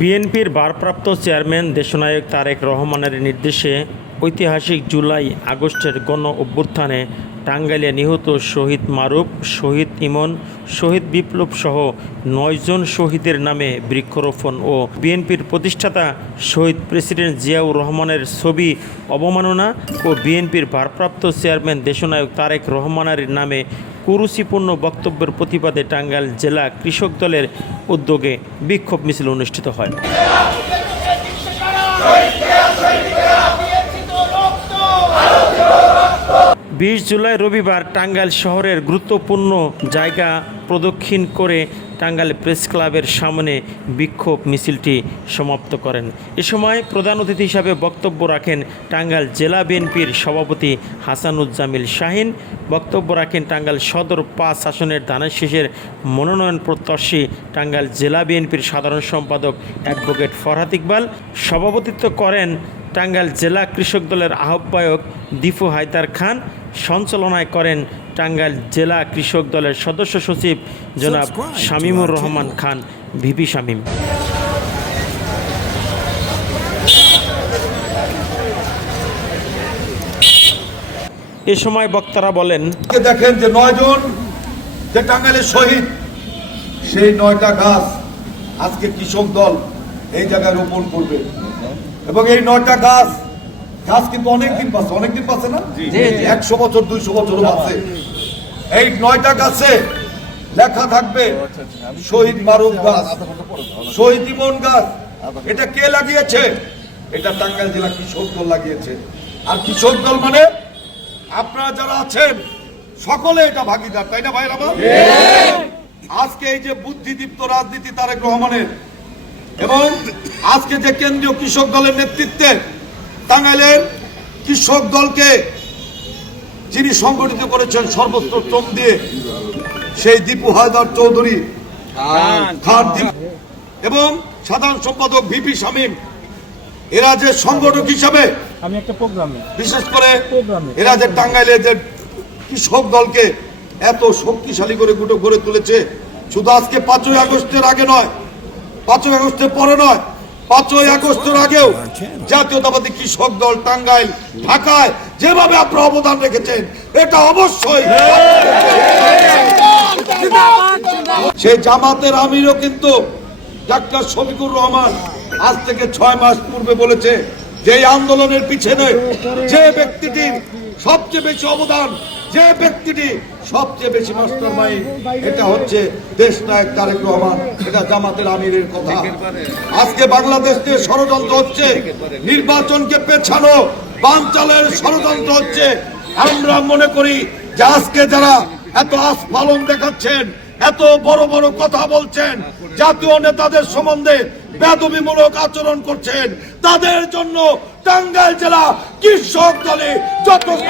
বিএনপির ভারপ্রাপ্ত চেয়ারম্যান দেশনায়ক তারেক রহমানের নির্দেশে ঐতিহাসিক জুলাই আগস্টের গণ অভ্যুত্থানে টাঙ্গাইলে নিহত শহীদ মারুফ, শহীদ ইমন, শহীদ বিপ্লব সহ নয়জন শহীদের নামে বৃক্ষরোপণ ও বিএনপির প্রতিষ্ঠাতা শহীদ প্রেসিডেন্ট জিয়াউর রহমানের ছবি অবমাননা ও বিএনপির ভারপ্রাপ্ত চেয়ারম্যান দেশনায়ক তারেক রহমানের নামে কুরুচিপূর্ণ বক্তব্যের প্রতিবাদে টাঙ্গাইল জেলা কৃষক দলের উদ্যোগে বিক্ষোভ মিছিল অনুষ্ঠিত হয়। বিশ জুলাই রবিবার টাঙ্গাইল শহরের গুরুত্বপূর্ণ জায়গা প্রদক্ষিণ করে টাঙ্গাইল প্রেস ক্লাবের সামনে বিক্ষোভ মিছিলটি সমাপ্ত করেন। এ সময় প্রধান অতিথি হিসাবে বক্তব্য রাখেন টাঙ্গাইল জেলা বিএনপির সভাপতি হাসানুজ্জামিল শাহিন। বক্তব্য রাখেন টাঙ্গাইল সদর পাঁচ আসনের ধানের শীষের মনোনয়ন প্রত্যাশী টাঙ্গাইল জেলা বিএনপির সাধারণ সম্পাদক অ্যাডভোকেট ফরহাদ ইকবাল। সভাপতিত্ব করেন টাঙ্গাইল জেলা কৃষক দলের আহ্বায়ক দীপু হায়দার খান সঞ্চালনায় করেন টাঙ্গাইল জেলা কৃষক দলের সদস্য সচিব জনাব শামীমুর রহমান খান ভিপি শামীম। এ সময় বক্তারা বলেন দেখেন যে নয় জন যে টাঙ্গাইলের শহীদ সেই নয়টা গাছ আজকে কৃষক দল এই জায়গায় রোপণ করবে। এবং এই নয়টা গাছ গাছ কিন্তু অনেকদিন পাচ্ছে অনেকদিন পাচ্ছে না? একশো বছর দুইশো বছরও পাচ্ছে। এই নয়টা গাছে লেখা থাকবে শহীদ মারুফ গাছ শহীদ ইমন গাছ। এটা কে লাগিয়েছে? এটা টাঙ্গাইল জেলা কৃষক দল লাগিয়েছে। আর কৃষক দল মানে আপনারা যারা আছেন সকলে এটা ভাগিদার তাই না ভাই আজকে এই যে বুদ্ধিদীপ্ত রাজনীতি তারেক রহমানের এবং আজকে যে কেন্দ্রীয় কৃষক দলের নেতৃত্বে টাঙ্গাইলের কৃষক দলকে যিনি সংগঠিত করেছেন সর্বত্র শ্রম দিয়ে সেই দীপু হায়দার চৌধুরী এবং সাধারণ সম্পাদক ভিপি শামীম এরা যে সংগঠক হিসাবে আমি একটা প্রোগ্রামে। বিশেষ করে এরা যে টাঙ্গাইলে যে কৃষক দলকে এত শক্তিশালী করে গুটো গড়ে তুলেছে শুধু আজকে পাঁচই আগস্টের আগে নয় পাঁচই আগস্টের পরে নয়, পাঁচই আগস্টের আগেও জাতীয়তাবাদী কৃষক দল টাঙ্গাইল, ঢাকায় যেভাবে আপনারা অবদান রেখেছেন, এটা অবশ্যই সেই জামাতের আমিরও কিন্তু ডাক্তার শফিকুর রহমান আজ থেকে ছয় মাস পূর্বে বলেছে যে আন্দোলনের পিছনে যে ব্যক্তিটির সবচেয়ে বেশি অবদান, যে ব্যক্তিটি সবচেয়ে বেশি মাস্টার মাইন্ড, এটা হচ্ছে দেশ নায়ক তারেক রহমান, এটা জামাতের আমিরের কথা। আজকে বাংলাদেশ বাংলাদেশে ষড়যন্ত্র হচ্ছে, নির্বাচনকে পেছানো বানচালের ষড়যন্ত্র হচ্ছে। আমরা মনে করি যে আজকে যারা এত আস্ফালন দেখাচ্ছেন, এত বড় বড় কথা বলছেন, জাতীয় নেতাদের সম্বন্ধে বেদবিমূলক আচরণ করছেন। তাদের জন্য টাঙ্গাইল জেলা কৃষক দলে যথেষ্ট।